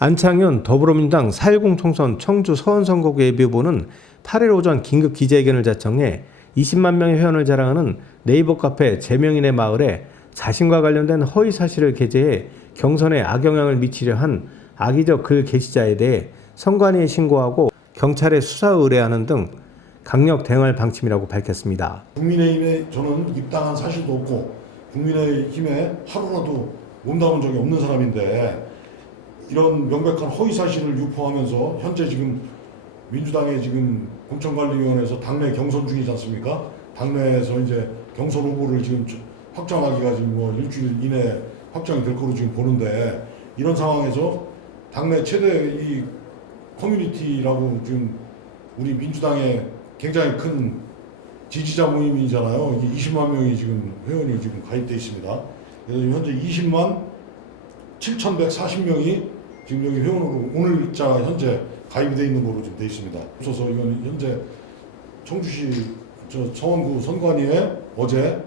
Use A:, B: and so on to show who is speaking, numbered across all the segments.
A: 안창현 더불어민주당 4.10 총선 청주 서원 선거구 예비후보는 8일 오전 긴급 기자회견을 자청해 20만 명의 회원을 자랑하는 네이버 카페 제명인의 마을에 자신과 관련된 허위 사실을 게재해 경선에 악영향을 미치려 한 악의적 글 게시자에 대해 선관위에 신고하고 경찰에 수사 의뢰하는 등 강력 대응할 방침이라고 밝혔습니다.
B: 국민의힘에 저는 입당한 사실도 없고 국민의힘에 하루라도 몸담은 적이 없는 사람인데 이런 명백한 허위 사실을 유포하면서 현재 지금 민주당의 지금 공천관리위원회에서 당내 경선 중이지 않습니까? 당내에서 이제 경선 후보를 지금 확정하기가 지금 뭐 일주일 이내 확정이 될 거로 지금 보는데 이런 상황에서 당내 최대 이 커뮤니티라고 지금 우리 민주당의 굉장히 큰 지지자 모임이잖아요. 이게 20만 명이 지금 회원이 지금 가입돼 있습니다. 그래서 현재 20만 7,140명이 지금 여기 회원으로 오늘자 현재 가입이 돼 있는 거로 지금 돼 있습니다. 그래서 이건 현재 청주시 저 서원구 선관위에 어제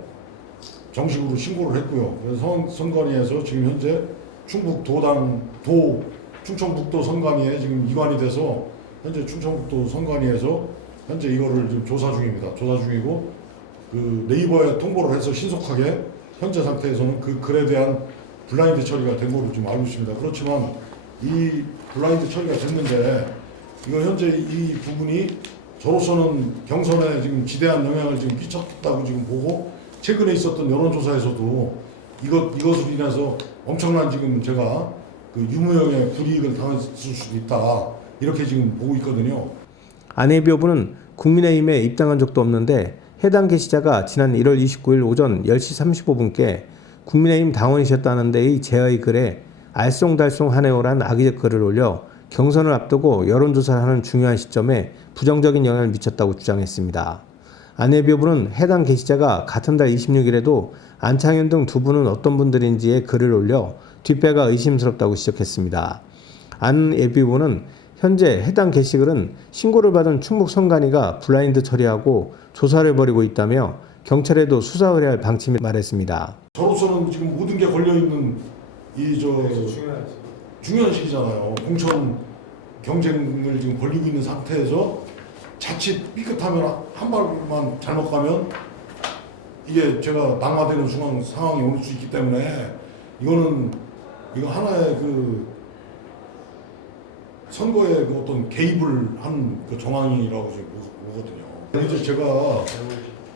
B: 정식으로 신고를 했고요. 그래서 선, 선관위에서 지금 현재 충북 도당 도 충청북도 선관위에 지금 이관이 돼서 현재 충청북도 선관위에서 현재 이거를 지금 조사 중입니다. 조사 중이고 그 네이버에 통보를 해서 신속하게 현재 상태에서는 그 글에 대한 블라인드 처리가 된 걸로 지금 알고 있습니다. 그렇지만 이 블라인드 처리가 됐는데 이거 현재 이 부분이 저로서는 경선에 지금 지대한 영향을 지금 끼쳤다고 지금 보고 최근에 있었던 여론조사에서도 이것 이것으로 인해서 엄청난 지금 제가 그 유무형의 불이익을 당했을 수도 있다 이렇게 지금 보고 있거든요.
A: 안혜비오부는 국민의힘에 입당한 적도 없는데 해당 게시자가 지난 1월 29일 오전 10시 35분께 국민의힘 당원이셨다는 데의 제어의 글에 알쏭달쏭 하네요란 악의적 글을 올려 경선을 앞두고 여론조사를 하는 중요한 시점에 부정적인 영향을 미쳤다고 주장했습니다. 안혜비오부는 해당 게시자가 같은 달 26일에도 안창현 등 두 분은 어떤 분들인지의 글을 올려 뒷배가 의심스럽다고 지적했습니다. 안 예비후보는 현재 해당 게시글은 신고를 받은 충북 선관위가 블라인드 처리하고 조사를 벌이고 있다며 경찰에도 수사 의뢰할 방침을 말했습니다.
B: 저로서는 지금 모든 게 걸려 있는 이저 중요한 시기잖아요. 공천 경쟁을 지금 벌리고 있는 상태에서 자칫 삐끗하면 한 발만 잘못 가면 이게 제가 낙마되는 중앙 상황이 올 수 있기 때문에 이거는 이거 하나의 그 선거에 그 어떤 개입을 한 그 정황이라고 지금 보- 보거든요. 이제 제가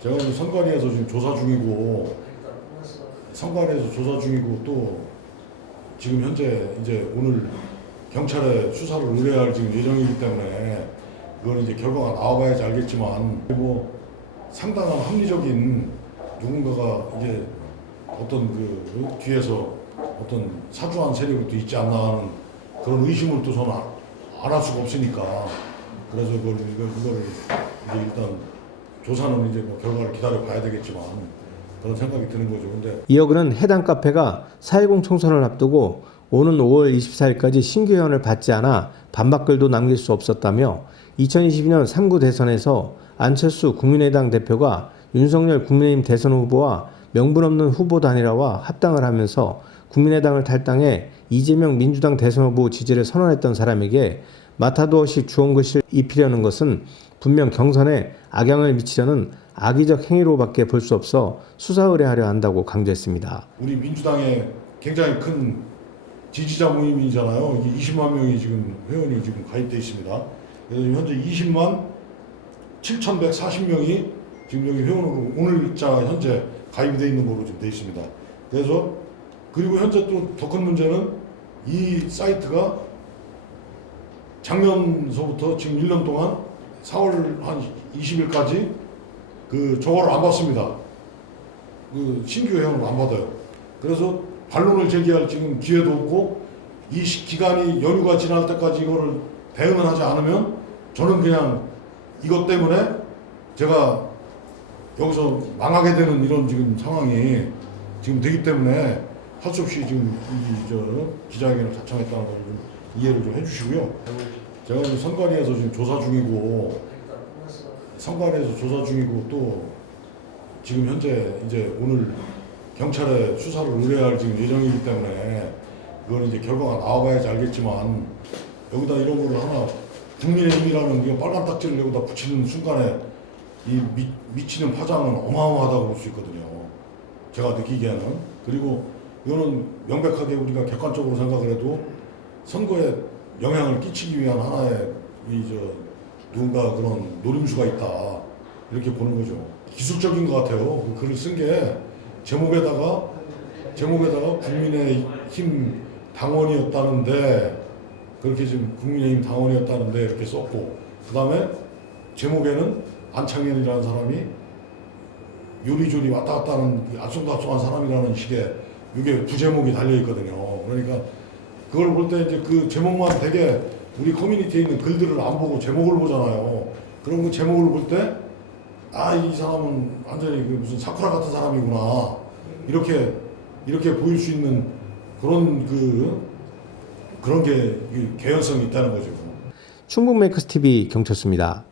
B: 제가 선관위에서 지금 조사 중이고 선관위에서 조사 중이고 또 지금 현재 이제 오늘 경찰에 수사를 의뢰할 지금 예정이기 때문에 그건 이제 결과가 나와봐야지 알겠지만 뭐 상당한 합리적인 누군가가 이제 어떤 그 뒤에서 어떤 사주한 세력이 또 있지 않나 하는 그런 의심을 또 저는 안 할 수가 없으니까 그래서 그걸 이거 그거를 이제 일단 조사는 이제 뭐 결과를 기다려 봐야 되겠지만 그런 생각이 드는 거죠. 근데
A: 이어 그는 해당 카페가 4.10 총선을 앞두고 오는 5월 24일까지 신규 회원을 받지 않아 반박글도 남길 수 없었다며 2022년 3구 대선에서 안철수 국민의당 대표가 윤석열 국민의힘 대선 후보와 명분 없는 후보 단일화와 합당을 하면서 국민의당을 탈당해 이재명 민주당 대선 후보 지지를 선언했던 사람에게 마타도 없이 주홍 글씨를 입히려는 것은 분명 경선에 악영을 미치려는 악의적 행위로밖에 볼 수 없어 수사 의뢰하려 한다고 강조했습니다.
B: 우리 민주당의 굉장히 큰 지지자 모임이잖아요. 이게 20만 명이 지금 회원이 지금 가입돼 있습니다. 그래서 현재 20만 7,140명이 지금 여기 회원으로 오늘자 현재 가입이 돼 있는 걸로 지금 돼 있습니다. 그래서 그리고 현재 또 더 큰 문제는 이 사이트가 작년서부터 지금 1년 동안 4월 한 20일까지 그 저거를 안 받습니다. 그 신규 회원을 안 받아요. 그래서 반론을 제기할 지금 기회도 없고 이 시- 기간이 연휴가 지날 때까지 이거를 대응을 하지 않으면 저는 그냥 이것 때문에 제가 여기서 망하게 되는 이런 지금 상황이 지금 되기 때문에 할 수 없이 지금 이 저 기자회견을 자청했다는 걸좀 이해를 좀 해주시고요. 제가 지금 선관위에서 지금 조사 중이고 선관위에서 조사 중이고 또 지금 현재 이제 오늘 경찰에 수사를 의뢰할 지금 예정이기 때문에 그거는 이제 결과가 나와봐야지 알겠지만 여기다 이런 거를 하나 국민의힘이라는 이 빨간 딱지를 여기다 붙이는 순간에 이 미, 미치는 파장은 어마어마하다고 볼 수 있거든요. 제가 느끼기에는 그리고 이거는 명백하게 우리가 객관적으로 생각을 해도 선거에 영향을 끼치기 위한 하나의 이저 누군가 그런 노림수가 있다 이렇게 보는 거죠. 기술적인 것 같아요. 그 글을 쓴 게 제목에다가 제목에다가 국민의힘 당원이었다는데 그렇게 지금 국민의힘 당원이었다는데 이렇게 썼고 그 다음에 제목에는 안창현이라는 사람이 요리조리 왔다 갔다 하는 그 알쏭달쏭한 사람이라는 식의 이게 부제목이 달려 있거든요. 그러니까 그걸 볼 때 이제 그 제목만 되게 우리 커뮤니티에 있는 글들을 안 보고 제목을 보잖아요. 그런 그 제목을 볼 때 아 이 사람은 완전히 그 무슨 사쿠라 같은 사람이구나 이렇게 이렇게 보일 수 있는 그런 그 그런 게이 개연성이 있다는 거죠.
A: 충북 메이커스 TV 경철수입니다.